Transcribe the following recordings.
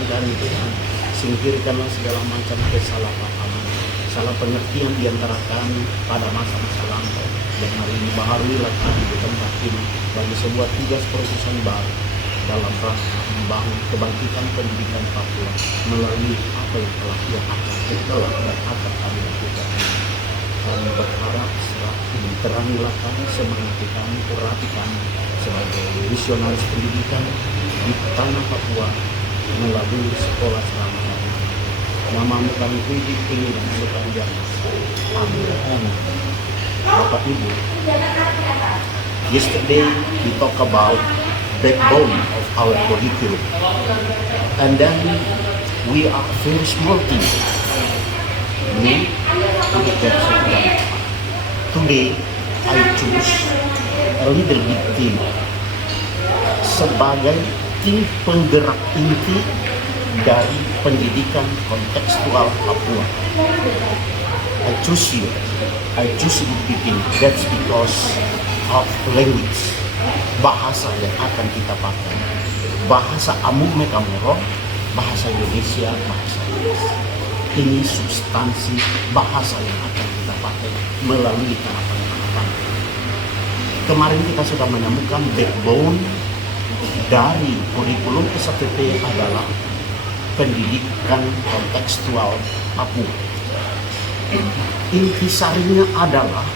kan itu kan, singkirkanlah segala macam kesalahpahaman, salah pengertian di antara kami pada masa-masa lampau, dan hari ini baharuilah kami di tempat ini bagi sebuah tugas perutusan baru dalam rangka membangun kebangkitan pendidikan Papua melalui apa yang telah dan akan kami lakukan. Kami berharap setelah ini terangilah kami, semangati kami, urati kami sebagai misionaris pendidikan di tanah Papua melalui sekolah selama kami. Namamu kami puji tinggi dan sepanjang masa. Amin. Bapak Ibu, yesterday we talk about backbone of our curriculum, and then we are a very small team. Today I choose a little bit team sebagai tim penggerak inti dari pendidikan kontekstual Papua. I choose you. I choose you team. That's because of language, bahasa yang akan kita pakai, bahasa Amume Kamero, bahasa Indonesia, bahasa Inggris. Ini substansi bahasa yang akan kita pakai melalui tahapan-tahapan. Kemarin kita sudah menemukan backbone dari kurikulum SATP adalah pendidikan kontekstual Papua. Intisarinya adalah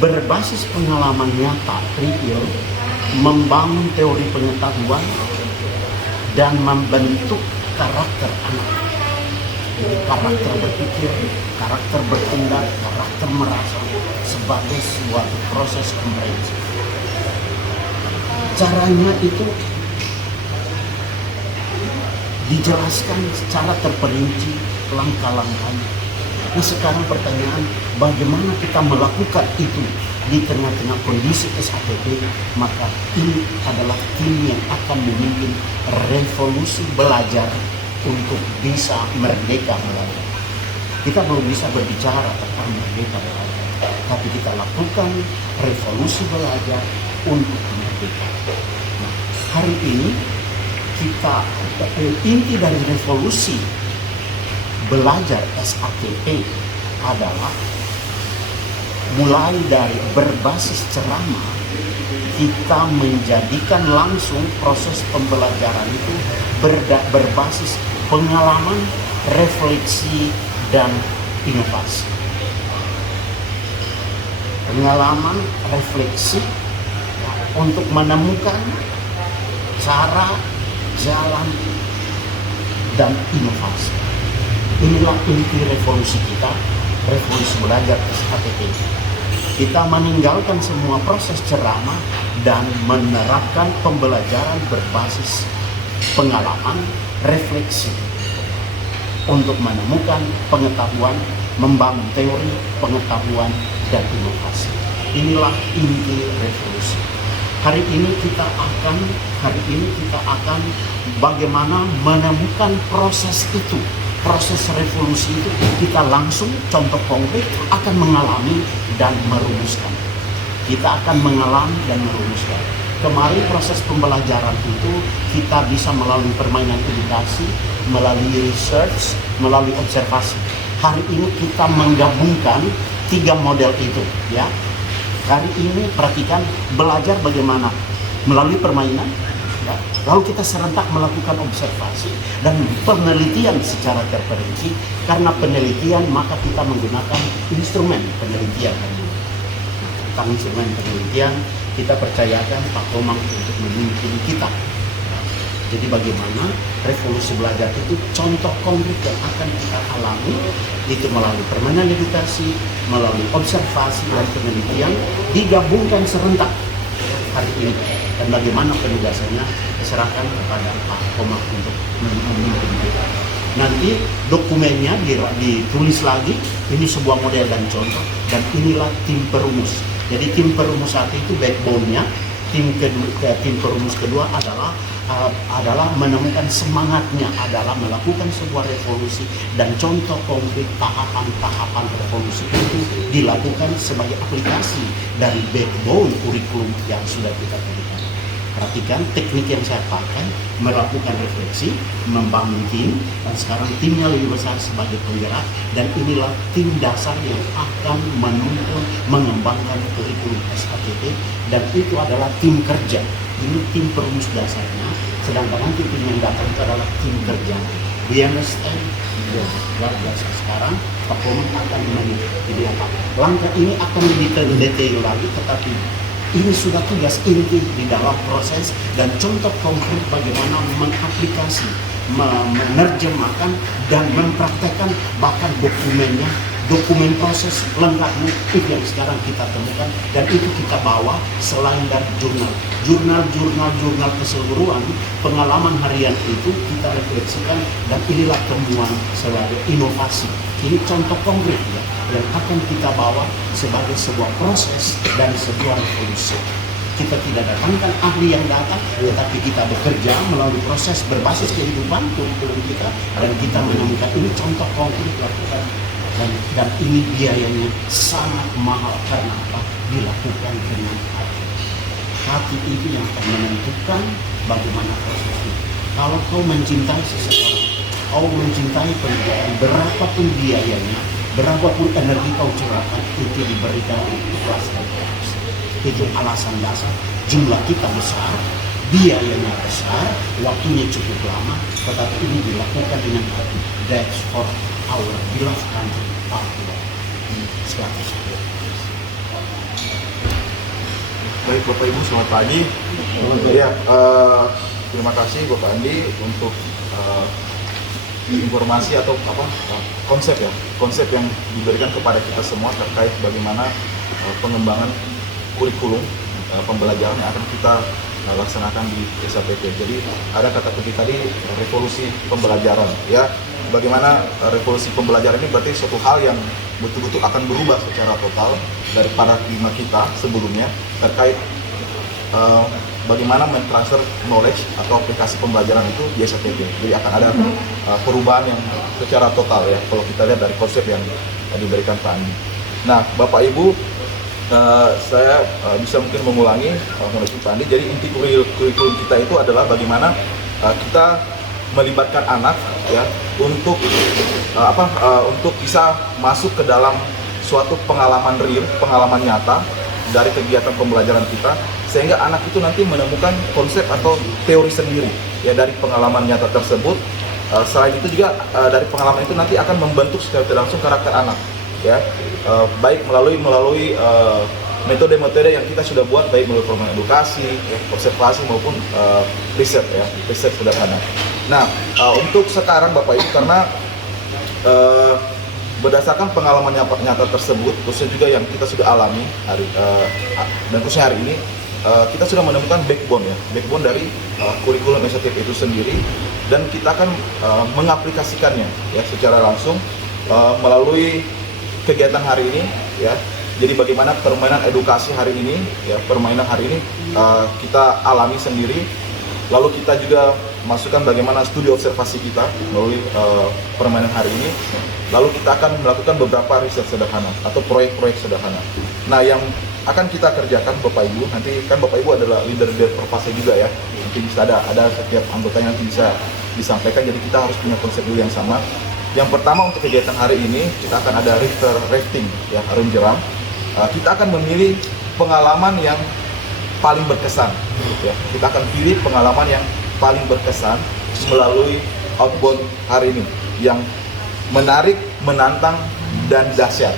berbasis pengalaman nyata real, membangun teori pengetahuan dan membentuk karakter anak. Jadi karakter berpikir, karakter bertindak, karakter merasa sebagai suatu proses komprehensif. Caranya itu dijelaskan secara terperinci langkah-langkahnya. Nah sekarang pertanyaan, bagaimana kita melakukan itu di tengah-tengah kondisi SATP? Maka ini adalah tim yang akan memimpin revolusi belajar untuk bisa merdeka belajar. Kita belum bisa berbicara tentang merdeka belajar, tapi kita lakukan revolusi belajar untuk merdeka. Nah, hari ini kita inti dari revolusi belajar SATP adalah mulai dari berbasis ceramah, kita menjadikan langsung proses pembelajaran itu berbasis pengalaman, refleksi, dan inovasi. Pengalaman, refleksi untuk menemukan cara, jalan, dan inovasi. Inilah inti revolusi kita, revolusi belajar SATP. Kita meninggalkan semua proses ceramah dan menerapkan pembelajaran berbasis pengalaman, refleksi untuk menemukan pengetahuan, membangun teori, pengetahuan, dan inovasi. Inilah inti revolusi. Hari ini kita akan bagaimana menemukan proses itu. Proses revolusi itu kita langsung contoh konkret akan mengalami dan merumuskan. Kita akan mengalami dan merumuskan. Kemarin proses pembelajaran itu kita bisa melalui permainan edukasi, melalui research, melalui observasi. Hari ini kita menggabungkan 3 model itu, ya. Hari ini perhatikan belajar bagaimana melalui permainan, ya. Lalu kita serentak melakukan observasi dan penelitian secara terperinci. Karena penelitian maka kita menggunakan instrumen penelitian. Tentang instrumen penelitian kita percayakan Pak Komang untuk memimpin kita. Jadi bagaimana revolusi belajar itu contoh konkret yang akan kita alami itu melalui permainan edukasi, melalui observasi dan penelitian digabungkan serentak hari ini. Dan bagaimana penugasannya diserahkan kepada Pak Komang untuk memimpin kita. Nanti dokumennya ditulis lagi, ini sebuah model dan contoh, dan inilah tim perumus. Jadi tim perumus satu itu backbone-nya, tim perumus kedua adalah menemukan semangatnya, adalah melakukan sebuah revolusi dan contoh konkret tahapan-tahapan revolusi itu dilakukan sebagai aplikasi dari backbone kurikulum yang sudah kita berikan. Perhatikan teknik yang saya pakai, melakukan refleksi, membangun tim, dan sekarang timnya lebih besar sebagai penggerak, dan inilah tim dasar yang akan menuntun, mengembangkan kurikulum SKTP, dan itu adalah tim kerja. Ini tim perumus dasarnya, sedangkan nanti tim yang datang itu adalah tim kerja. Do you understand? Yes. Luar biasa. Sekarang Pak Komen akan menjadi apa? Langkah ini akan lebih detail lagi, tetapi ini sudah tugas inti di dalam proses dan contoh konkret bagaimana mengaplikasi, menerjemahkan dan mempraktekkan, bahkan dokumennya, dokumen proses lengkapnya itu yang sekarang kita temukan, dan itu kita bawa selain dari jurnal keseluruhan pengalaman harian itu kita refleksikan, dan inilah temuan sebagai inovasi. Ini contoh konkret ya yang akan kita bawa sebagai sebuah proses dan sebuah revolusi. Kita tidak datangkan ahli yang datang, tetapi kita bekerja melalui proses berbasis kehidupan kurikulum kita, dan kita menemukan ini contoh konkret lakukan, dan ini biayanya sangat mahal karena apa? Dilakukan dengan hati. Hati itu yang akan menentukan bagaimana proses itu. Kalau kau mencintai seseorang, kau mencintai pekerjaan, berapapun biayanya, berapapun energi kau curahkan, itu diberikan ikhlas dan tulus. Itu alasan dasar. Jumlah kita besar, biayanya besar, waktunya cukup lama, tetapi ini dilakukan dengan hati. That's for our beloved country, Papua. Silakan. Baik Bapak Ibu, selamat pagi. Ya, terima kasih Bapak Andi untuk informasi atau konsep yang diberikan kepada kita semua terkait bagaimana pengembangan kurikulum pembelajaran yang akan kita laksanakan di SKTP. Jadi ada kata kunci tadi revolusi pembelajaran, ya. Bagaimana revolusi pembelajaran ini berarti suatu hal yang betul-betul akan berubah secara total dari paradigma kita sebelumnya terkait bagaimana mentransfer knowledge atau aplikasi pembelajaran itu di SKTP. Jadi akan ada perubahan yang secara total ya kalau kita lihat dari konsep yang diberikan Pak Andi. Nah, Bapak Ibu, saya bisa mungkin mengulangi menurut Pak Andi. Jadi inti kurikulum kita itu adalah bagaimana kita melibatkan anak ya untuk untuk bisa masuk ke dalam suatu pengalaman real, pengalaman nyata dari kegiatan pembelajaran kita, sehingga anak itu nanti menemukan konsep atau teori sendiri ya dari pengalaman nyata tersebut. Selain itu juga dari pengalaman itu nanti akan membentuk secara tidak langsung karakter anak ya, baik melalui metode-metode yang kita sudah buat, baik melalui program edukasi, observasi maupun riset sederhana. Nah, untuk sekarang Bapak Ibu, karena berdasarkan pengalaman nyata tersebut, khususnya juga yang kita sudah alami dan khususnya hari ini, kita sudah menemukan backbone dari kurikulum SKTP itu sendiri, dan kita akan mengaplikasikannya ya secara langsung melalui kegiatan hari ini ya. Jadi bagaimana permainan edukasi hari ini ya, kita alami sendiri, lalu kita juga masukkan bagaimana studi observasi kita melalui permainan hari ini, lalu kita akan melakukan beberapa riset sederhana atau proyek-proyek sederhana. Nah, yang akan kita kerjakan Bapak Ibu, nanti kan Bapak Ibu adalah leader per fase juga ya, nanti bisa ada setiap anggotanya nanti bisa disampaikan, jadi kita harus punya konsep dulu yang sama. Yang pertama, untuk kegiatan hari ini kita akan ada river rafting ya, arung jeram. Kita akan memilih pengalaman yang paling berkesan ya. Kita akan pilih pengalaman yang paling berkesan melalui outbound hari ini yang menarik, menantang, dan dahsyat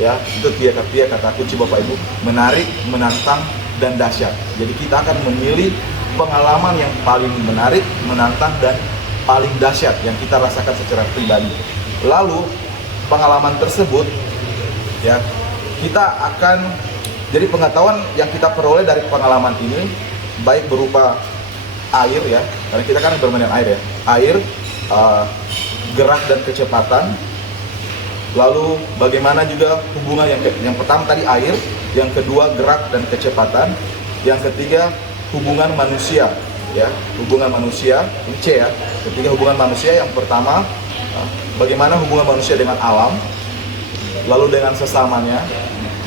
ya. Itu dia kata kunci Bapak Ibu, menarik, menantang, dan dahsyat. Jadi kita akan memilih pengalaman yang paling menarik, menantang, dan paling dahsyat yang kita rasakan secara pribadi. Lalu pengalaman tersebut ya, kita akan, jadi pengetahuan yang kita peroleh dari pengalaman ini baik berupa air ya, karena kita kan bermain air ya, air, gerak dan kecepatan. Lalu bagaimana juga hubungan yang pertama tadi air, yang kedua gerak dan kecepatan, yang ketiga hubungan manusia ya, hubungan manusia, ini C ya. Ketiga hubungan manusia, yang pertama bagaimana hubungan manusia dengan alam, lalu dengan sesamanya,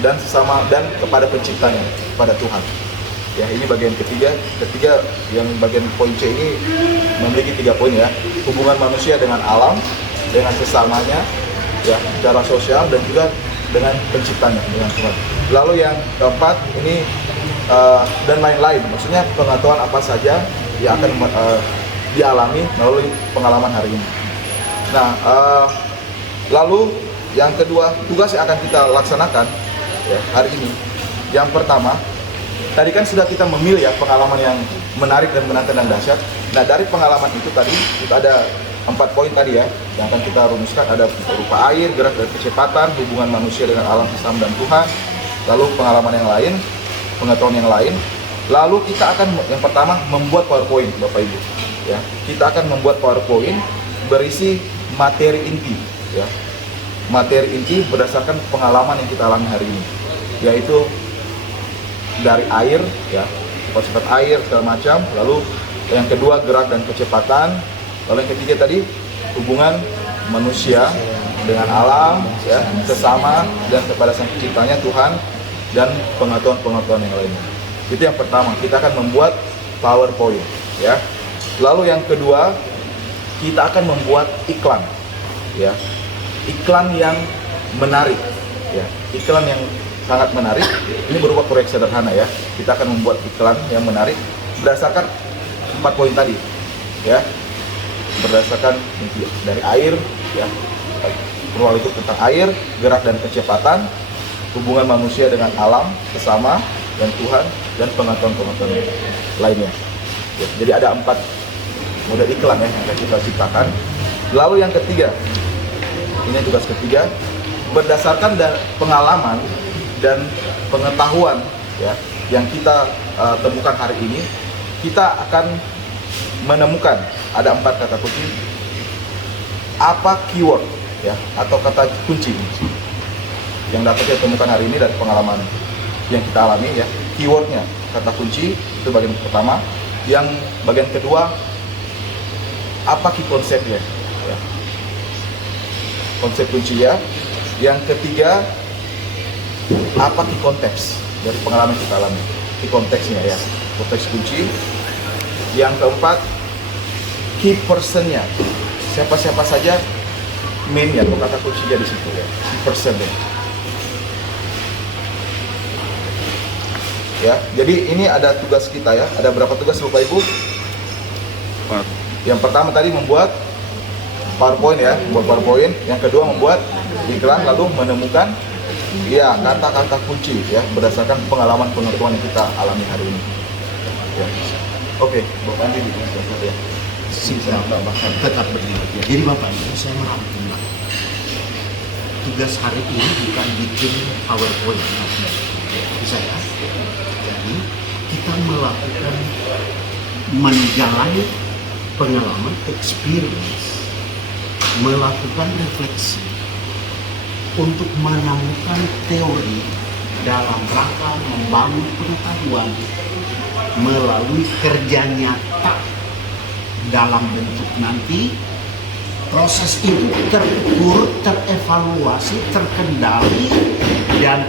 dan kepada penciptanya, kepada Tuhan. Ya, ini bagian ketiga. Ketiga yang bagian poin C ini memiliki 3 poin ya. Hubungan manusia dengan alam, dengan sesamanya, ya, secara sosial dan juga dengan penciptanya, dengan Tuhan. Lalu yang keempat ini dan lain-lain. Maksudnya pengetahuan apa saja yang akan dialami melalui pengalaman hari ini. Nah, lalu yang kedua, tugas yang akan kita laksanakan ya, hari ini. Yang pertama, tadi kan sudah kita memilih ya pengalaman yang menarik dan menantang dan dahsyat. Nah, dari pengalaman itu tadi kita ada 4 poin tadi ya yang akan kita rumuskan, ada berupa air, gerak dan kecepatan, hubungan manusia dengan alam sesama dan Tuhan, lalu pengalaman yang lain, pengetahuan yang lain. Lalu kita akan yang pertama membuat PowerPoint, Bapak Ibu. Ya, kita akan membuat PowerPoint berisi materi inti ya. Materi inti berdasarkan pengalaman yang kita alami hari ini, yaitu dari air ya, sifat air segala macam, lalu yang kedua gerak dan kecepatan, lalu yang ketiga tadi hubungan manusia dengan alam ya, sesama dan kepada sang penciptanya Tuhan, dan pengetahuan yang lainnya. Itu yang pertama, kita akan membuat PowerPoint ya. Lalu yang kedua, kita akan membuat iklan ya. Iklan yang menarik ya. Iklan yang sangat menarik. Ini berupa proyek sederhana ya. Kita akan membuat iklan yang menarik berdasarkan 4 poin tadi ya. Berdasarkan dari air ya. Perlu itu tentang air, gerak dan kecepatan, hubungan manusia dengan alam, sesama dan Tuhan, dan pengetahuan lainnya. Ya, jadi ada 4 model iklan ya yang akan kita ciptakan. Lalu yang ketiga, ini tugas ketiga, berdasarkan pengalaman dan pengetahuan ya yang kita temukan hari ini, kita akan menemukan ada 4 kata kunci. Apa keyword ya atau kata kunci yang dapat kita temukan hari ini dari pengalaman yang kita alami ya. Keywordnya kata kunci itu bagian pertama. Yang bagian kedua, apa key konsepnya ya. Konsep kunci ya. Yang ketiga, apa key konteks dari pengalaman kita alami, key konteksnya ya, konteks kunci. Yang keempat, key personnya, siapa-siapa saja mainnya atau kata kuncinya di situ ya, key personnya. Ya, jadi ini ada tugas kita ya. Ada berapa tugas Bapak Ibu? Yang pertama tadi membuat PowerPoint ya, membuat PowerPoint. Yang kedua membuat iklan, lalu menemukan ya kata-kata kunci ya berdasarkan pengalaman pengetahuan yang kita alami hari ini. Ya. Oke, Bapak Andi dijelaskan ya. Singkat bahkan tetap berdiri. Jadi Bapak Ibu, saya merangkum tugas hari ini bukan bikin PowerPoint, bisa ya. Jadi kita melakukan menjalani pengalaman, experience, melakukan refleksi untuk menemukan teori dalam rangka membangun pengetahuan melalui kerja nyata dalam bentuk nanti proses itu terukur, terevaluasi, terkendali dan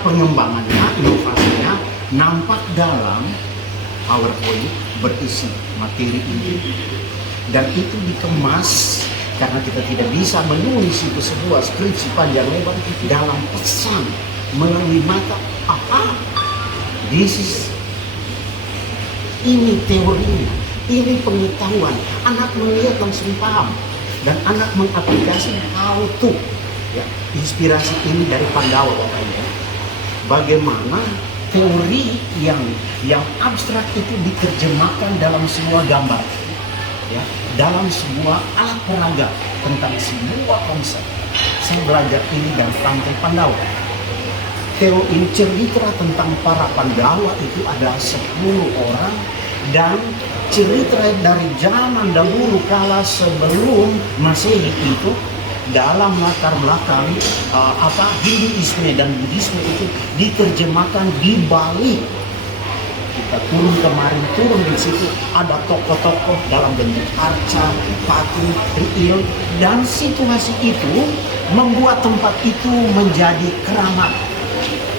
pengembangannya, inovasinya nampak dalam PowerPoint berisi materi ini. Dan itu dikemas karena kita tidak bisa menulis itu sebuah skripsi panjang lebar dalam pesan melalui mata. Ini teorinya, ini pengetahuan. Anak melihat langsung paham dan anak mengaplikasi how to. Ya, inspirasi ini dari Pandawa Bapak Ibu. Bagaimana teori yang abstrak itu diterjemahkan dalam sebuah gambar, ya, dalam sebuah alat peraga tentang sebuah konsep. Saya belajar ini dari Pantai Pandawa. Teori cerita tentang para Pandawa itu ada 10 orang dan cerita dari zaman dahulu kala sebelum Masehi itu dalam latar belakang Hinduisme dan Buddhisme itu diterjemahkan di Bali. Kita turun di situ ada tokoh-tokoh dalam bentuk arca, patung, riil, dan situasi itu membuat tempat itu menjadi keramat,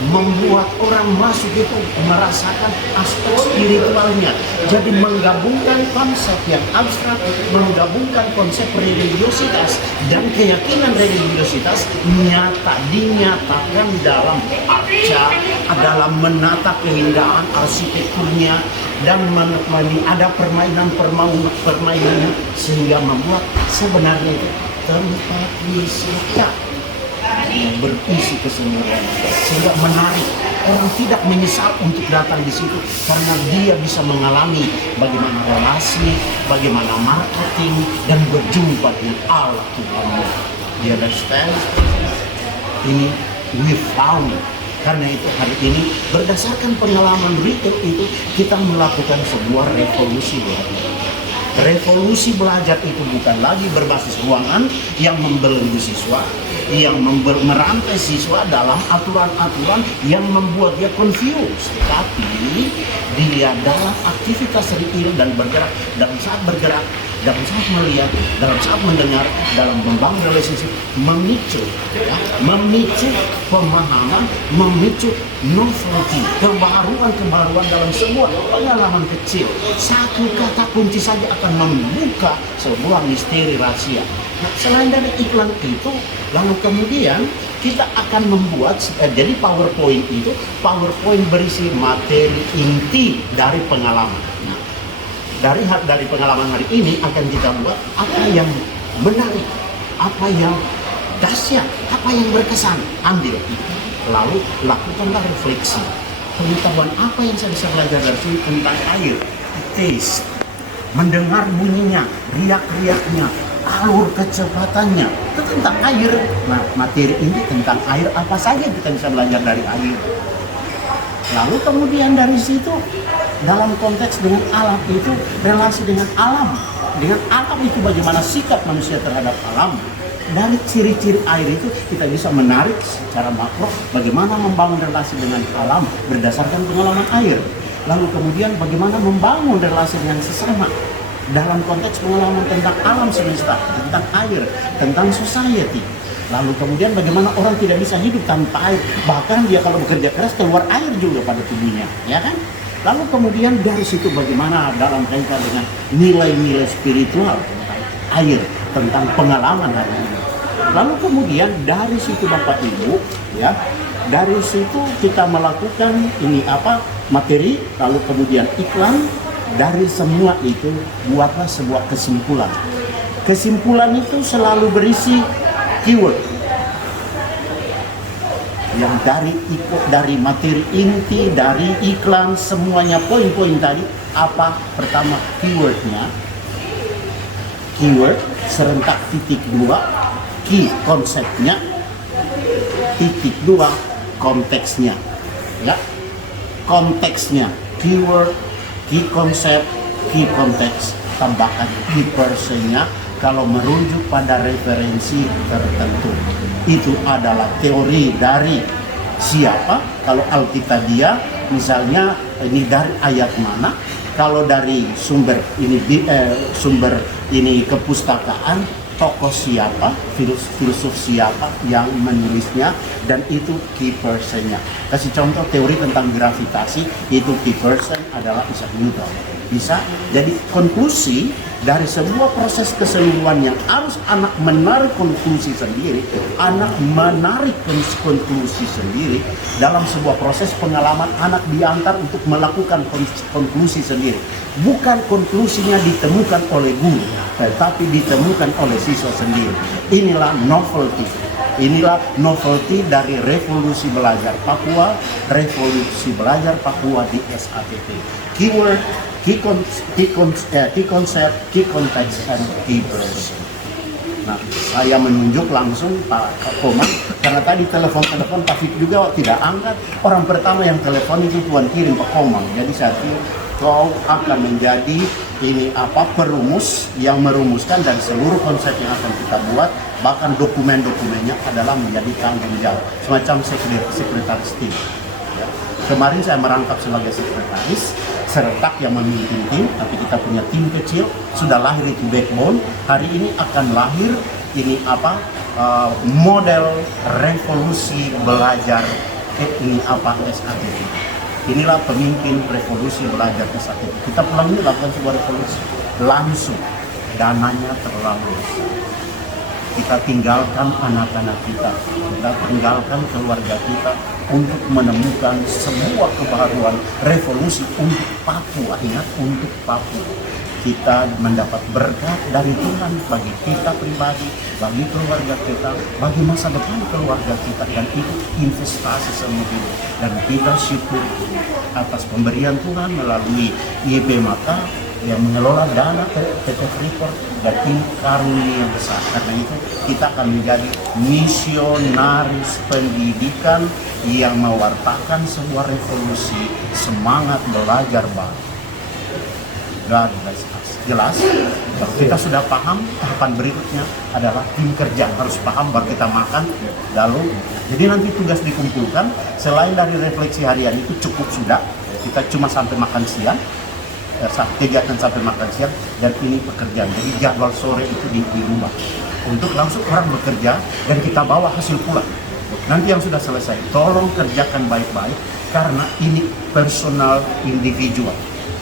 membuat orang masuk itu merasakan aspek spiritualnya. Jadi menggabungkan konsep yang abstrak, menggabungkan konsep religiositas dan keyakinan religiositas dinyatakan dalam arca, dalam menata keindahan arsitekturnya, dan ada permainan-permainannya sehingga membuat sebenarnya itu tempat wisata yang berisi keseluruhan, sehingga menarik orang tidak menyesal untuk datang di situ karena dia bisa mengalami bagaimana relasi, bagaimana marketing, dan berjumpa dengan Allah Tuhan. You understand? Ini we found. Karena itu hari ini berdasarkan pengalaman retail itu kita melakukan sebuah revolusi belajar. Revolusi belajar itu bukan lagi berbasis ruangan yang membelenggu siswa, yang merantai siswa dalam aturan-aturan yang membuat dia confused. Tapi dia dalam aktivitas retail dan bergerak, dalam saat bergerak, dalam saat melihat, dalam saat mendengar, dalam membangun relationship, memicu pemahaman, memicu novelty, kebaruan dalam sebuah pengalaman kecil. Satu kata kunci saja akan membuka sebuah misteri rahasia. Nah, selain dari iklan itu, lalu kemudian kita akan membuat, jadi PowerPoint itu, PowerPoint berisi materi inti dari pengalaman. Nah, dari pengalaman hari ini akan kita buat apa yang menarik, apa yang dahsyat, apa yang berkesan, ambil itu. Lalu lakukanlah refleksi. Pengetahuan apa yang saya bisa belajar dari sini tentang air, taste, mendengar bunyinya, riak-riaknya, alur kecepatannya, itu tentang air. Nah, materi ini tentang air, apa saja kita bisa belajar dari air. Lalu kemudian dari situ, dalam konteks dengan alam itu, relasi dengan alam. Dengan alam itu bagaimana sikap manusia terhadap alam. Dari ciri-ciri air itu kita bisa menarik secara makro bagaimana membangun relasi dengan alam berdasarkan pengalaman air. Lalu kemudian bagaimana membangun relasi dengan sesama dalam konteks pengalaman tentang alam semesta, tentang air, tentang society. Lalu kemudian bagaimana orang tidak bisa hidup tanpa air, bahkan dia kalau bekerja keras keluar air juga pada tubuhnya, ya kan? Lalu kemudian dari situ bagaimana dalam kaitan dengan nilai-nilai spiritual tentang air, tentang pengalaman hari ini. Lalu kemudian dari situ Bapak Ibu, ya, dari situ kita melakukan materi, lalu kemudian iklan. Dari semua itu buatlah sebuah kesimpulan. Kesimpulan itu selalu berisi keyword yang dari materi inti, dari iklan, semuanya poin-poin tadi. Apa pertama keywordnya? Keyword serentak titik 2, key konsepnya, titik 2 konteksnya, ya, konteksnya, keyword, key konsep, key konteks, tambahkan key personnya kalau merujuk pada referensi tertentu. Itu adalah teori dari siapa? Kalau Alkitabiah misalnya ini dari ayat mana? Kalau dari sumber ini kepustakaan, tokoh siapa, filsuf siapa yang menulisnya, dan itu key personnya. Kasih contoh teori tentang gravitasi, itu key person adalah Isaac Newton. Bisa jadi konklusi dari sebuah proses keseluruhan yang harus anak menarik konklusi sendiri, anak menarik konklusi sendiri dalam sebuah proses pengalaman, anak diantar untuk melakukan konklusi sendiri. Bukan konklusinya ditemukan oleh guru, tetapi ditemukan oleh siswa sendiri. Inilah novelty. Inilah novelty dari revolusi belajar Papua, revolusi belajar Papua di SATP. Keyword, key concept, key context, and key person. Nah, saya menunjuk langsung Pak Koman, karena tadi telepon Pak Fik juga tidak angkat. Orang pertama yang telepon itu Tuan kirim Pak Koman. Jadi saya pikir kau akan menjadi perumus yang merumuskan, dan seluruh konsep yang akan kita buat, bahkan dokumen-dokumennya adalah menjadi tanggung jawab, semacam sekretaris tim. Ya. Kemarin saya merangkap sebagai sekretaris, serentak yang memimpin tim, tapi kita punya tim kecil, sudah lahir itu backbone. Hari ini akan lahir ini model revolusi belajar ini apa SKTP. Inilah pemimpin revolusi belajar SKTP. Kita pulang ini lakukan sebuah revolusi langsung, dananya terlalu besar. Kita tinggalkan anak-anak kita tinggalkan keluarga kita untuk menemukan sebuah kebaruan revolusi untuk Papua. Ingat, untuk Papua. Kita mendapat berkat dari Tuhan bagi kita pribadi, bagi keluarga kita, bagi masa depan keluarga kita, dan itu investasi seumur hidup. Dan kita syukur atas pemberian Tuhan melalui YB Mata yang mengelola dana PT Freeport, dan ini karunia yang besar. Karena itu kita akan menjadi misionaris pendidikan yang mewartakan sebuah revolusi semangat belajar baru. God bless us. Jelas? Kalau kita sudah paham, tahapan berikutnya adalah tim kerja. Harus paham baru kita makan. Lalu, jadi nanti tugas dikumpulkan. Selain dari refleksi harian itu cukup sudah. Kita cuma sampai makan siang. Kegiatan sampai makan siang, dan ini pekerjaan. Jadi jadwal sore itu dirubah untuk langsung orang bekerja dan kita bawa hasil pulang. Nanti yang sudah selesai, tolong kerjakan baik-baik karena ini personal individual.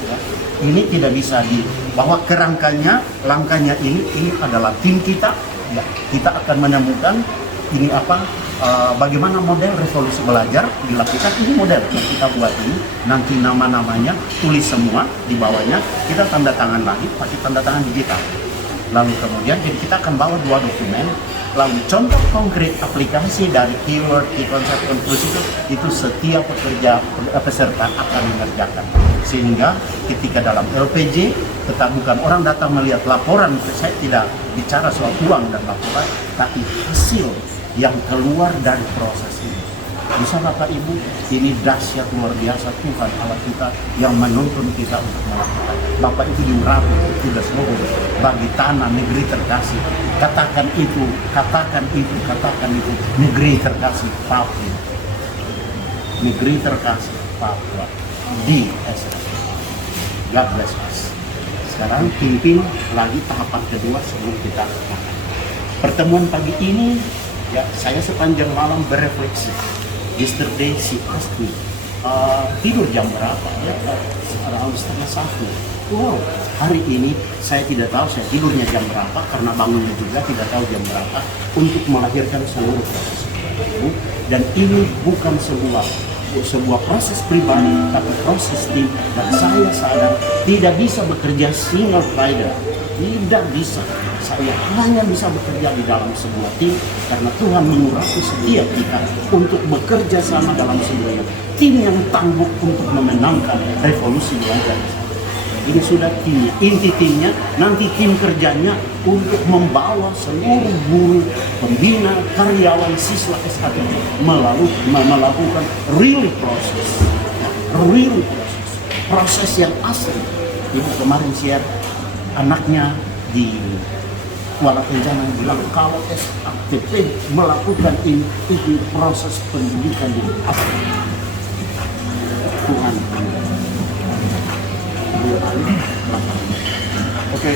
Ya. Ini tidak bisa dibawa ke langkahnya ini adalah tim kita. Ya. Kita akan menemukan ini apa, bagaimana model revolusi belajar dilakukan. Ini model yang kita buat ini, nanti nama-namanya tulis semua di bawahnya, kita tanda tangan lagi pakai tanda tangan digital. Lalu kemudian jadi kita akan bawa 2 dokumen, lalu contoh konkret aplikasi dari keyword, key concept, conclusion itu setiap peserta akan mengerjakan. Sehingga ketika dalam LPJ, tetap bukan orang datang melihat laporan, saya tidak bicara soal uang dan laporan, tapi hasil yang keluar dari proses ini. Bisa Bapak Ibu, ini dahsyat luar biasa Tuhan Allah kita yang menuntun kita untuk melakukan. Bapak Ibu diurapi tugas Bohong bagi tanah negeri terkasih. Katakan itu, negeri terkasih Papua. Negeri terkasih Papua di SKT. God bless us. Sekarang pimpin lagi tahapan kedua sebelum kita makan. Pertemuan pagi ini, ya, saya sepanjang malam berefleksi. Yesterday she asked me, tidur jam berapa? Ya, around 12:30. Wow, hari ini saya tidak tahu saya tidurnya jam berapa karena bangunnya juga tidak tahu jam berapa untuk melahirkan seluruh proses itu. Dan ini bukan sebuah proses pribadi, tapi proses tim. Dan saya sadar tidak bisa bekerja single rider, tidak bisa. Saya hanya bisa bekerja di dalam sebuah tim karena Tuhan mengurapi setiap kita untuk bekerja sama dalam sebuah tim yang tangguh untuk memenangkan revolusi belajar. Ini sudah timnya, inti timnya, nanti tim kerjanya untuk membawa seluruh guru, pembina, karyawan, siswa SKT melakukan proses yang asli. Ibu kemarin share anaknya di Kuala Kencana bilang kalau SKTP melakukan ini proses pendidikan di asli. Tuhan. Oke,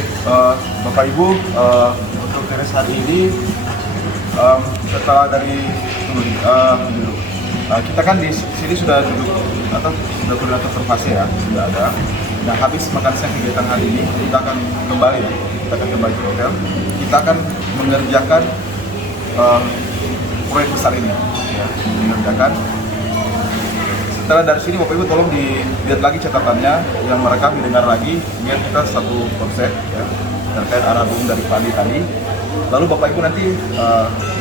Bapak Ibu, untuk hari saat ini setelah dari kita kan di sini sudah duduk atau sudah koordinator terfase ya, sudah ada. Nah, habis makan siang kegiatan hari ini kita akan kembali ke hotel. Kita akan mengerjakan proyek besar ini, ya, mengerjakan. Setelah dari sini Bapak Ibu tolong dilihat lagi catatannya, yang merekam didengar lagi, biar kita satu konsep ya, terkait arah bum dari Padi tadi. Lalu Bapak Ibu nanti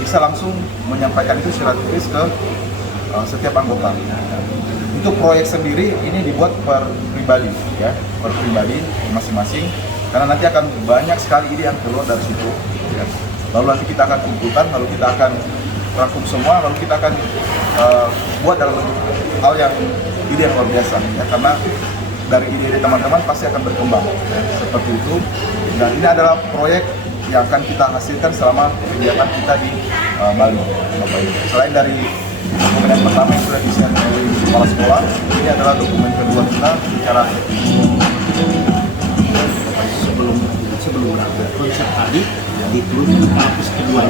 bisa langsung menyampaikan itu secara tulis ke setiap anggota. Untuk proyek sendiri ini dibuat per pribadi ya, per pribadi masing-masing, karena nanti akan banyak sekali ide yang keluar dari situ ya. Lalu nanti kita akan kumpulkan, lalu kita akan rangkum semua, lalu kita akan buat dalam bentuk hal yang ide yang luar biasa ya, karena dari ide teman-teman pasti akan berkembang ya, seperti itu. Dan ini adalah proyek yang akan kita hasilkan selama kegiatan kita di Bali, Bapak Ibu. Selain dari dokumen yang pertama yang sudah di-share oleh kepala sekolah, ini adalah dokumen kedua kita bicara sebelum konsep tadi diturunkan ke lapis kedua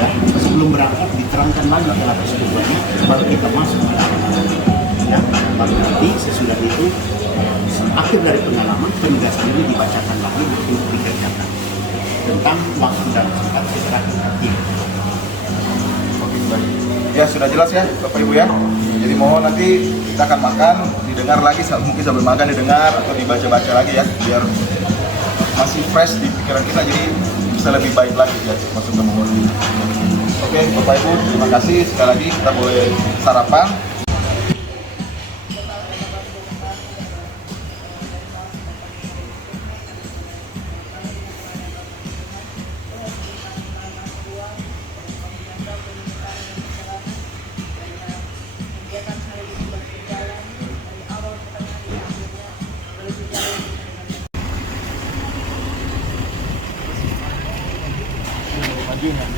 ya. Sebelum berangkat diterangkan lagi ke lapis keduanya, baru kita masuk ke dalam. Ya, baru nanti sesudah itu akhir dari pengalaman penugasan ini dibacakan lagi untuk dikerjakan tentang waktu dan tempat setelah tim. Oke, baik. Ya sudah jelas ya Bapak Ibu ya. Jadi mohon nanti kita akan makan, didengar lagi, mungkin sambil makan didengar atau dibaca-baca lagi ya, biar masih fresh di pikiran kita, jadi bisa lebih baik lagi ya masuk ke mohon. Oke Bapak Ibu, terima kasih sekali lagi, kita boleh sarapan.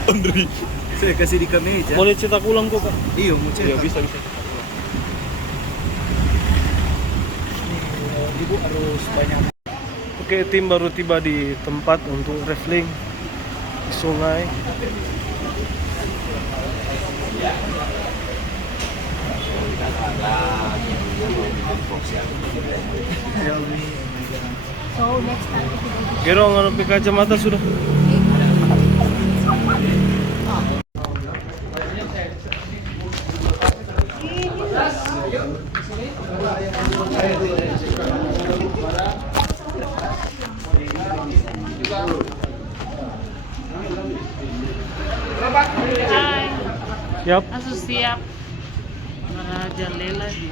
Andri, saya kasih di kemeja. Boleh cetak ulang kok, Kak? Iya, mau cetak. Iya, bisa. Ibu harus banyak. Oke, tim baru tiba di tempat untuk rafting di sungai. So next time if you Gerong, ano kacamata sudah? Hai, Yap. langsung siap. Raja Lela di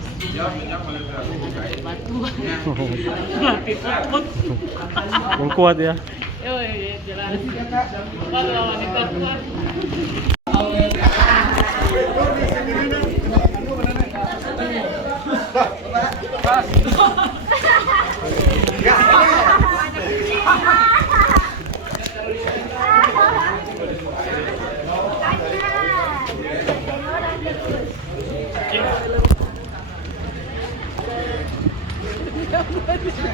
batu. Mati takut. Yang kuat ya. Oh iya, jelas. Kalau wanita kuat.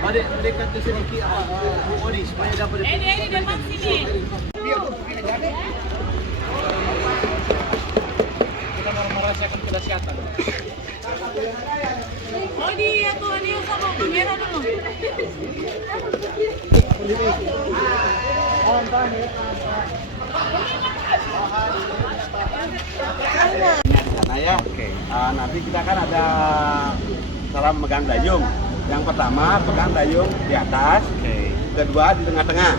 Adik, dekat ke sedikit Bu Odi supaya dapat. Ini depan sini. Kita mau merasakan kedahsyatan. Oh dia tuh, dia sama kamera dulu. Nah ya, nanti kita kan ada cara memegang dayung. Yang pertama pegang dayung di atas, kedua di tengah-tengah.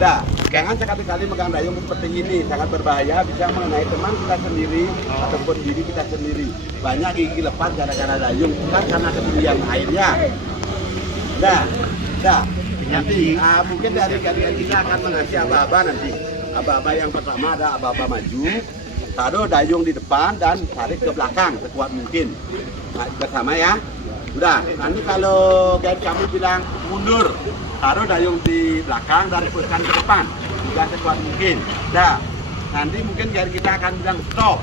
Nah, jangan sekali-kali megang dayung seperti ini, sangat berbahaya, bisa mengenai teman kita sendiri ataupun diri kita sendiri. Banyak gigi lepas gara-gara dayung, bukan karena ketinggian airnya. Nanti mungkin dari kalian kita akan mengasih aba-aba nanti. Aba-aba yang pertama ada aba-aba maju, taruh dayung di depan dan tarik ke belakang sekuat mungkin. Nah, bersama ya. Udah, nanti kalau guide kami bilang mundur, taruh dayung di belakang dan pusatkan ke depan, juga sekuat mungkin. Udah, nanti mungkin guide kita akan bilang stop,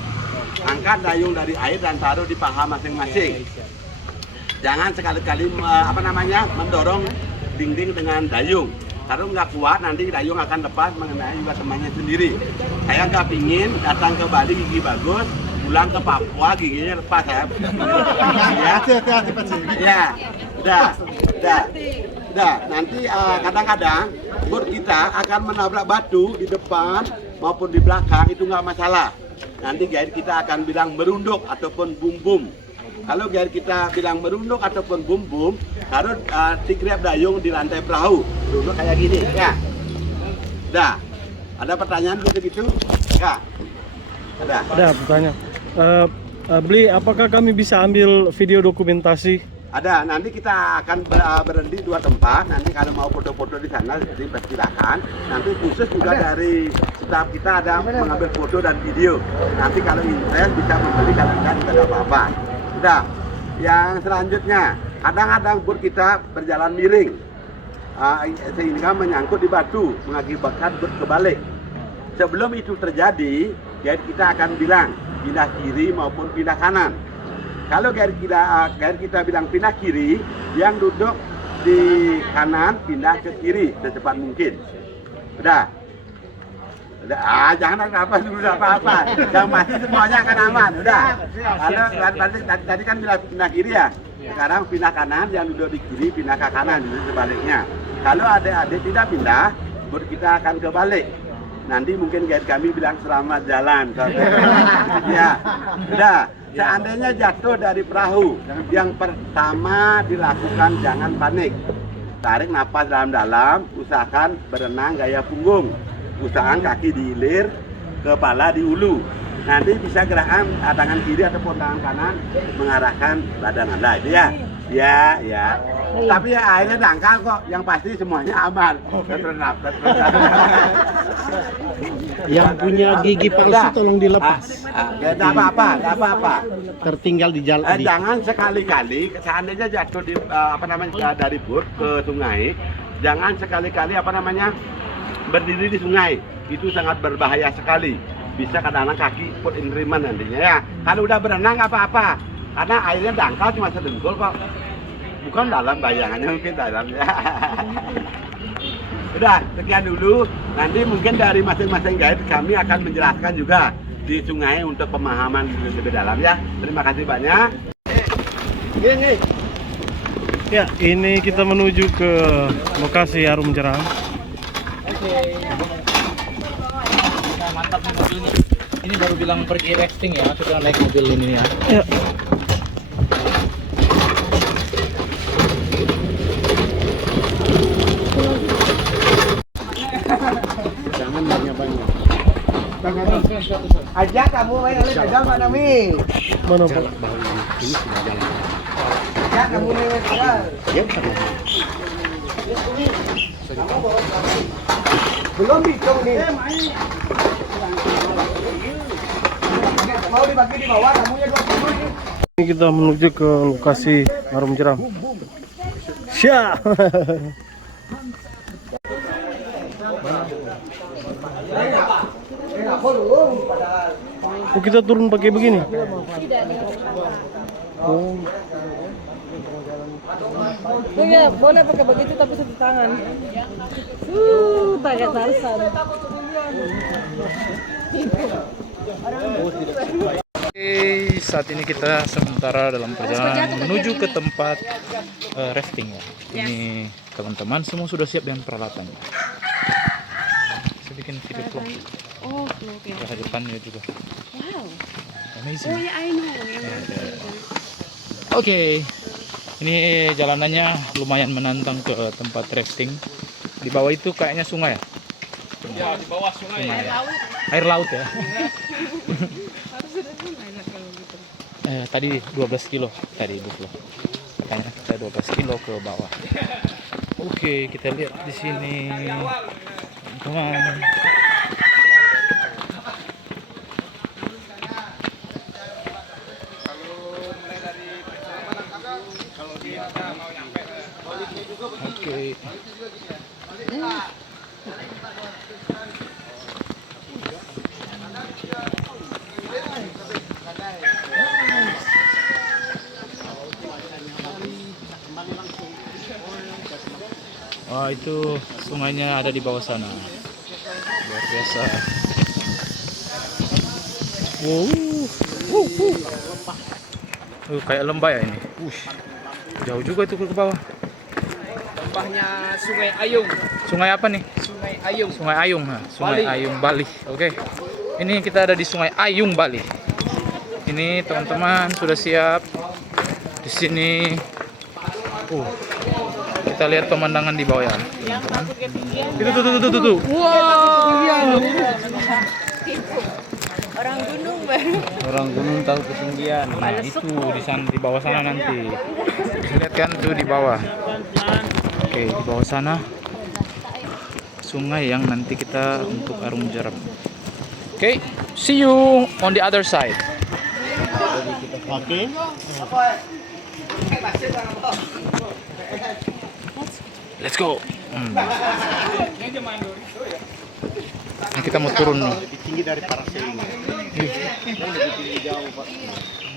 angkat dayung dari air dan taruh di paha masing-masing. Jangan sekali-kali mendorong dinding dengan dayung. Kalau nggak kuat nanti dayung akan lepas mengenai juga temannya sendiri. Saya nggak pingin datang ke Bali gigi bagus, pulang ke Papua giginya lepas ya. Ya, udah. Nanti kadang-kadang boot kita akan menabrak batu di depan maupun di belakang, itu nggak masalah. Nanti guide kita akan bilang merunduk ataupun bum-bum. Kalau guide kita bilang merunduk ataupun bum-bum, taruh tigrep dayung di lantai perahu, duduk kayak gini, ya. Udah. Ada pertanyaan gitu-gitu? Ya. Ada pertanyaan. Beli, apakah kami bisa ambil video dokumentasi? Ada, nanti kita akan berhenti dua tempat. Nanti kalau mau foto-foto di sana, dipersilakan. Nanti khusus juga dari staf kita ada mengambil foto dan video. Nanti kalau interest bisa membeli, kalau enggak tidak ada apa-apa. Udah, yang selanjutnya, kadang-kadang boot kita berjalan miring, sehingga menyangkut di batu, mengakibatkan boot kebalik. Sebelum itu terjadi, guide kita akan bilang pindah kiri maupun pindah kanan. Kalau guide kita bilang pindah kiri, yang duduk di kanan pindah ke kiri secepat mungkin. Udah. Udah, jangan apa dulu apa-apa. Yang pasti semuanya akan aman. Udah. Kalau tadi kan pindah kiri ya. Sekarang pindah kanan, yang duduk di kiri pindah ke kanan, jadi sebaliknya. Kalau adik-adik tidak pindah, baru kita akan kebalik. Nanti mungkin guide kami bilang selamat jalan. Ya, udah. Seandainya jatuh dari perahu, yang pertama dilakukan jangan panik. Tarik napas dalam-dalam, usahakan berenang gaya punggung. Usahakan kaki diilir, kepala di ulu. Nanti bisa gerakan tangan kiri ataupun tangan kanan mengarahkan badan Anda. Itu ya. Ya. Tapi ya airnya dangkal kok. Yang pasti semuanya aman. Yang punya gigi palsu tolong dilepas. Tidak apa-apa. Tertinggal di jalan. Jangan sekali-kali seandainya jatuh di dari boat ke sungai, jangan sekali-kali berdiri di sungai. Itu sangat berbahaya sekali. Bisa kadang-kadang kaki put indriman nantinya ya. Kalau udah berenang nggak apa-apa, karena airnya dangkal cuma sedengkul kok. Bukan dalam, bayangannya mungkin dalam ya. Udah, sekian dulu. Nanti mungkin dari masing-masing guide kami akan menjelaskan juga di sungai untuk pemahaman lebih dalam ya. Terima kasih banyak. Ya, ini kita menuju ke lokasi Arum Jeram. Mantap nih mobilnya. Ini baru bilang pergi rafting ya, sudah naik mobil ini ya. Ya. Jangan banyak-banyak. Ajak kamu main aja Pak Nami. Mana Pak? Ini sudah jalan. Ajak kamu main aja. Ya, pernah. Belum hitung nih. Mau dibagi di bawah, kamunya 20 nih. Ini kita menuju ke lokasi Arum Jeram. Syah. Oh, kita turun pakai begini. Oh. Iya, boleh pakai begitu tapi satu tangan. Pakai Tarsan. Oke, saat ini kita sementara dalam perjalanan menuju ke tempat rafting ya. Ini teman-teman semua sudah siap dengan peralatannya. Saya bikin video vlog. Oh, oke. Ke depannya juga. Wow. Amazing. Oh ya, I know. Oke. Ini jalanannya lumayan menantang ke tempat rafting. Di bawah itu kayaknya sungai ya? Ya, di bawah sungai. Air laut ya. Harus ada sungai lah kalau gitu. Tadi 12 kilo tadi Buklo. Katanya kita 12 kilo ke bawah. Oke, kita lihat di sini. Teman. Oke. Wah, itu sungainya ada di bawah sana. Luar biasa. Kayak lembah ya ini. Jauh juga itu ke bawah. Lembahnya Sungai Ayung. Sungai apa nih? Sungai Ayung. Sungai Ayung. Nah, Sungai Bali. Ayung Bali. Oke. Ini kita ada di Sungai Ayung Bali. Ini teman-teman sudah siap. Di sini kita lihat pemandangan di bawah ya. Teman-teman. Itu tuh. Wow. Orang gunung baru. Orang gunung tahu ketinggian. Nah, itu di sana di bawah sana nanti. Bisa lihat kan tuh di bawah. Oke, di bawah sana sungai yang nanti kita untuk Arum Jeram. Oke, see you on the other side. Oke. Let's go. Ini kita mau turun nih. Lebih tinggi dari parasailing.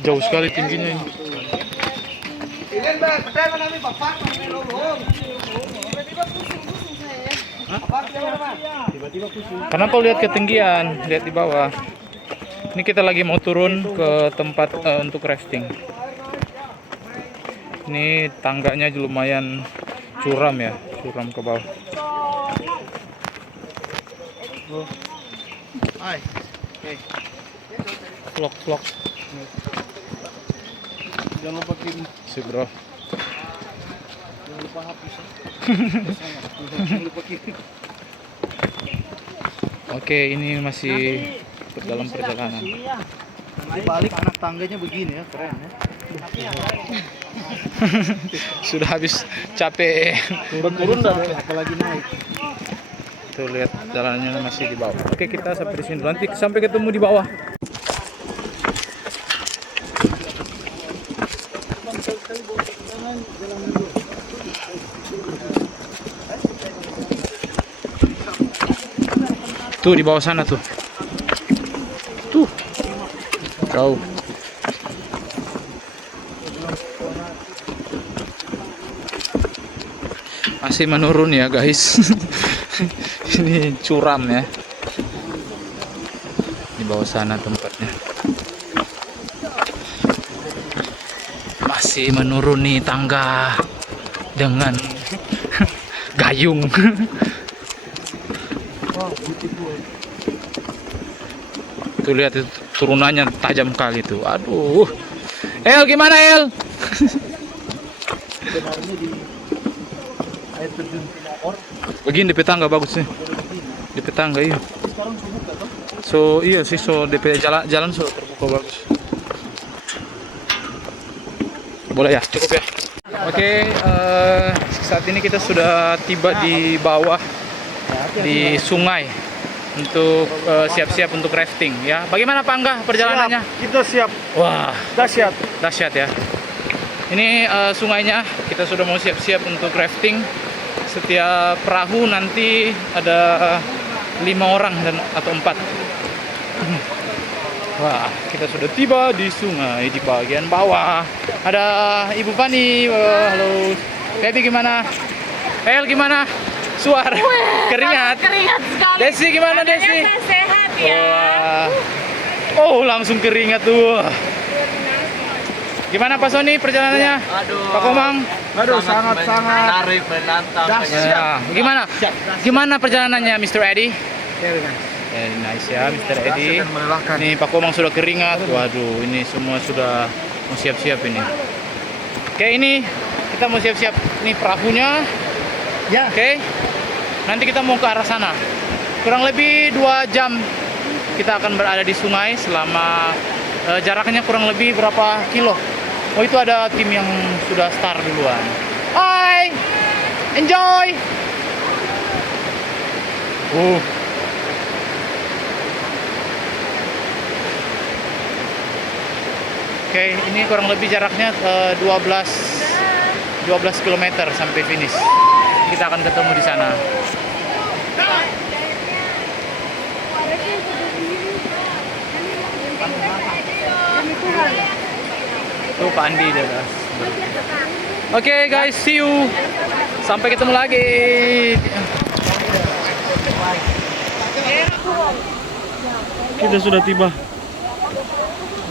Jauh sekali tingginya ini. Karena kau lihat ketinggian, lihat di bawah. Ini kita lagi mau turun ke tempat untuk rafting. Ini tangganya lumayan curam ya, curam ke bawah. Hai. Vlog. Jangan lupa kirim. Si bro. Jangan lupa hapus. Oke, ini masih dalam perjalanan. Balik anak tangganya begini ya, keren ya. Sudah habis capek. Turun dah. Apalagi naik. Tuh lihat jalannya masih di bawah. Oke, kita sampai di sini. Nanti sampai ketemu di bawah. Tuh di bawah sana tuh. Tuh. Jauh. Masih menurun ya, guys. Ini curam ya. Di bawah sana tempatnya. Masih menuruni tangga dengan gayung. Tuh lihat itu turunannya tajam kali tuh. Aduh. El gimana El? Begini DP tangga bagus nih. DP tangga iya. So iya sih, so DP jalan so terbuka bagus. Boleh ya, cukup ya. Oke, saat ini kita sudah tiba di bawah di sungai untuk siap-siap untuk rafting ya. Bagaimana Pak Angga perjalanannya? Kita siap. Wah, Dahsyat ya. Ini sungainya, kita sudah mau siap-siap untuk rafting. Setiap perahu nanti ada 5 orang atau 4. Wah, kita sudah tiba di sungai di bagian bawah. Ada Ibu Fani. Halo. Baby gimana? El gimana? Suara keringat. Keringat sekali. Desi gimana Desi? Saya sehat ya. Wah. Oh, langsung keringat tuh. Gimana Pak Sony perjalanannya? Aduh. Pak Komang? Aduh, sangat-sangat menarik, menantang. Ya. Gimana perjalanannya Mr. Eddie? Very nice ya Mr. Eddie. Nih Pak Komang sudah keringat. Waduh, ini semua sudah mau siap-siap ini. Oke, ini kita mau siap-siap. Ini perahunya. Ya. Oke. Nanti kita mau ke arah sana. Kurang lebih 2 jam kita akan berada di sungai selama jaraknya kurang lebih berapa kilo. Oh, itu ada tim yang sudah start duluan. Hai. Enjoy. Oke, ini kurang lebih jaraknya 12 km sampai finish. Kita akan ketemu di sana. Tuh Pak Andi dah. Oke guys, see you. Sampai ketemu lagi. Kita sudah tiba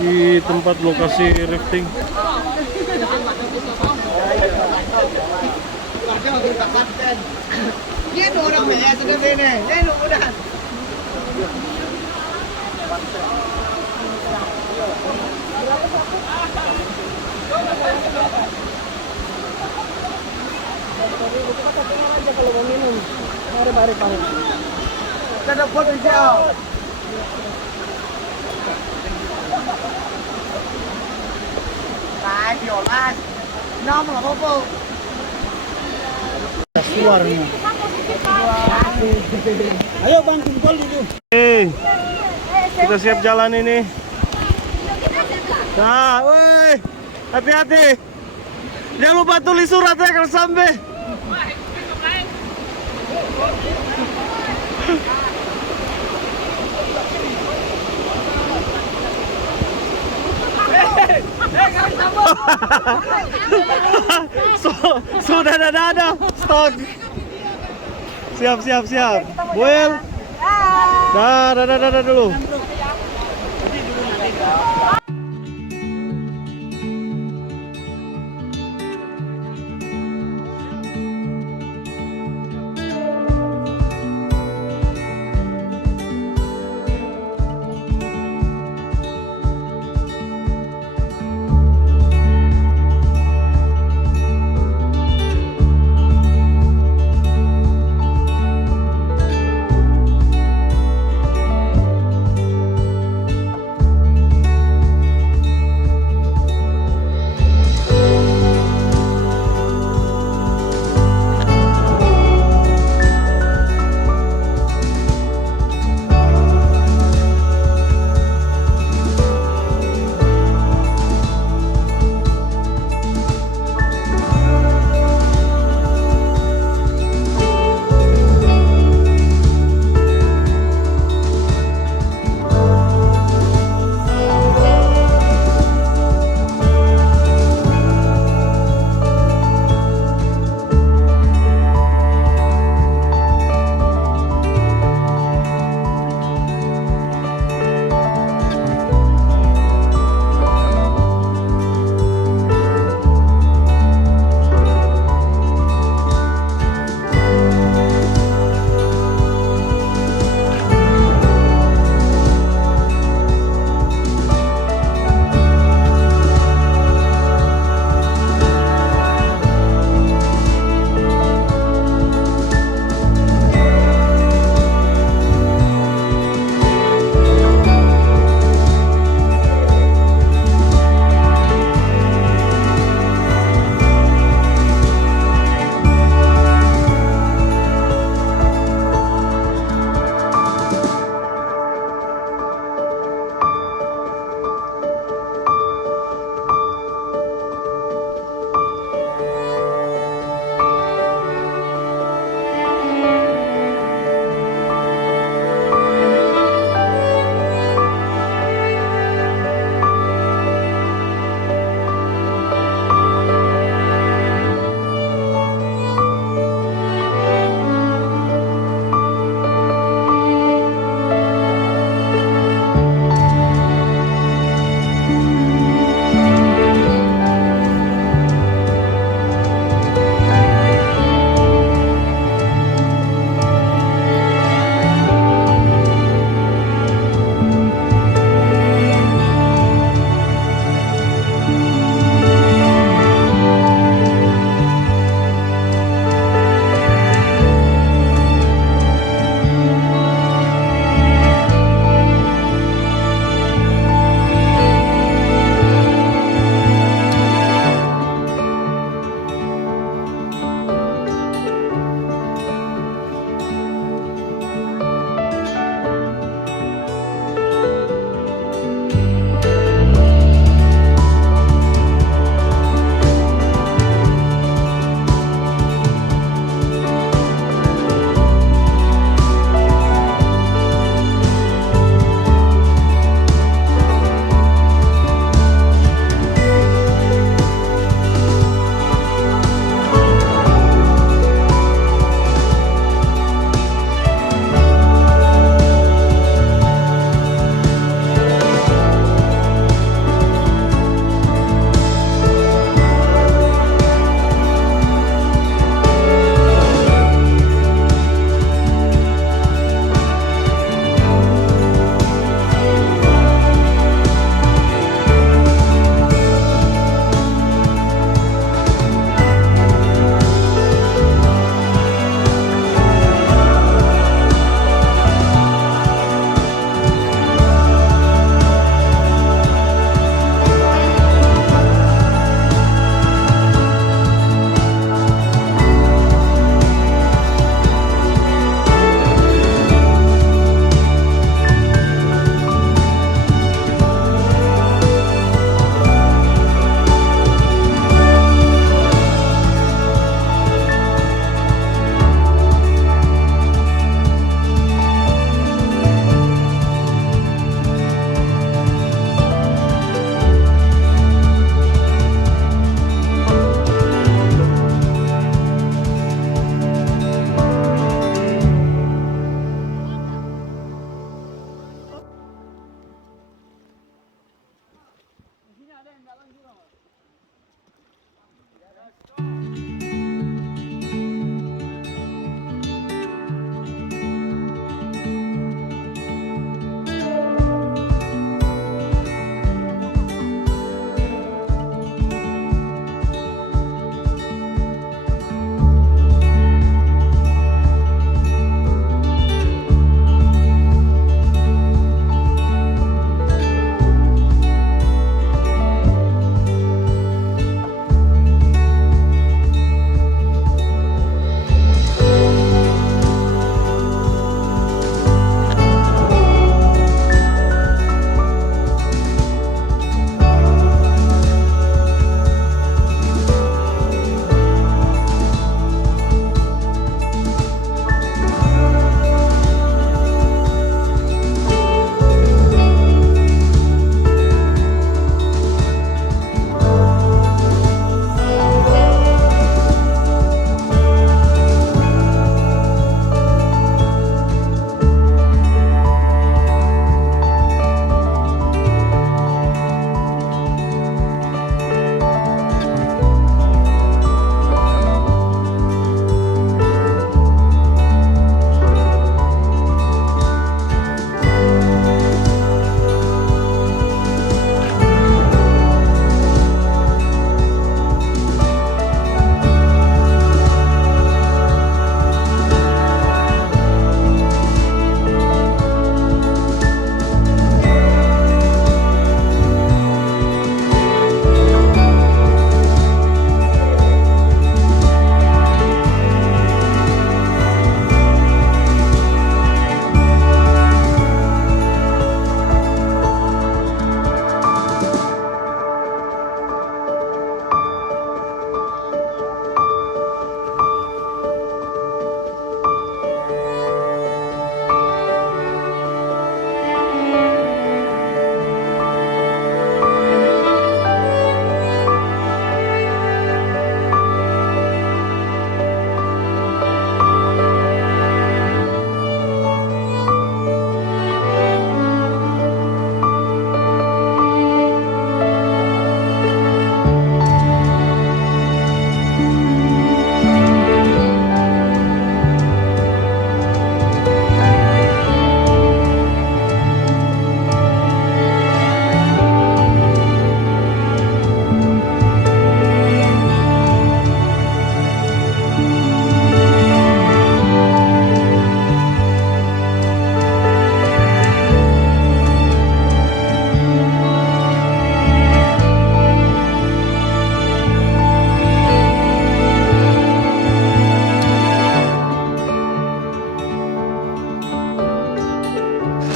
di tempat lokasi rafting. Ayo Bang, kumpul dulu. Kita siap jalan ini. Nah, woi, hati-hati. Jangan lupa tulis suratnya kalau sampai. Sudah ada stok. Siap. Buel. Dah dulu.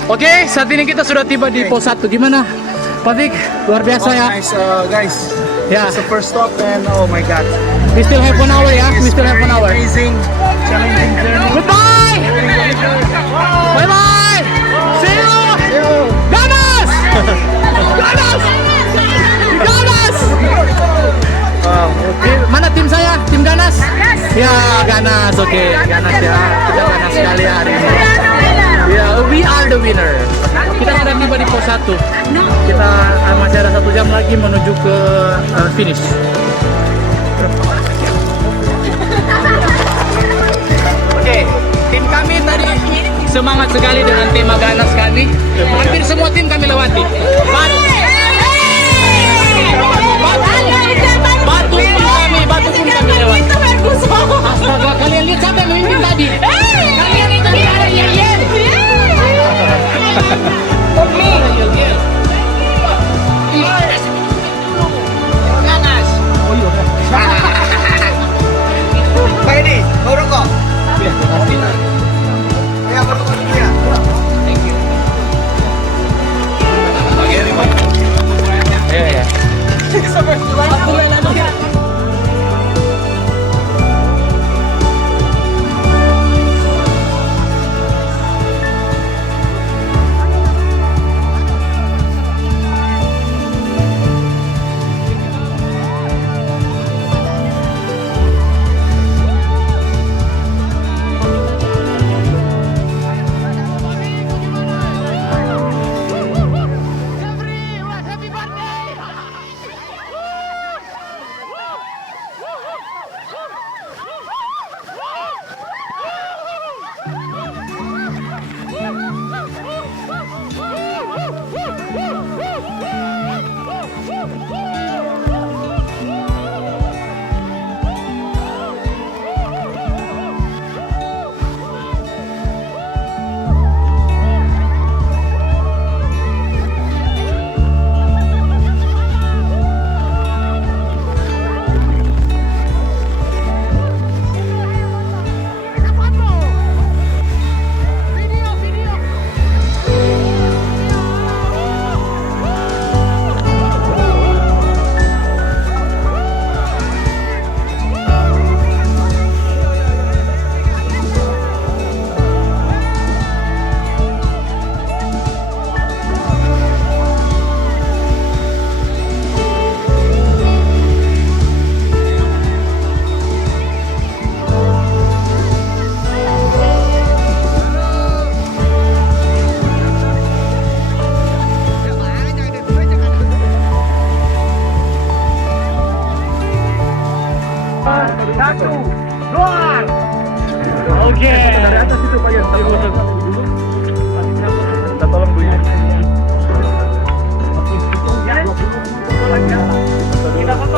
Oke, saat ini kita sudah tiba di pos 1. Gimana, Pak Vic? Luar biasa ya. Nice, guys. Ya, It's the first stop and oh my god. we still have 1 hour ya. We still have 1 hour. Amazing, challenging journey. Goodbye. Bye bye. See you. Ganas. Ganas. Ganas. Oke, mana tim saya? Tim Ganas? Ya, Ganas. Oke, Ganas ya. Kita Ganas sekali hari ini. Ya, we are the winner. Kita sudah tiba di pos 1. Kita masih ada 1 jam lagi menuju ke finish. Oke, tim kami tadi semangat sekali dengan tema Ganas kami. Hampir semua tim kami lewati. Batu pun kami lewati. Astaga, kalian lihat siapa yang memimpin tadi? Kalian itu ada Yayen. Ganas. Oh iya. Pak ini, mau rokok? Ya, pasti. Ya, rokok dulu ya. Thank you. Ya. Oke. Dari atas itu Pak, kita tolong dulu. Kita foto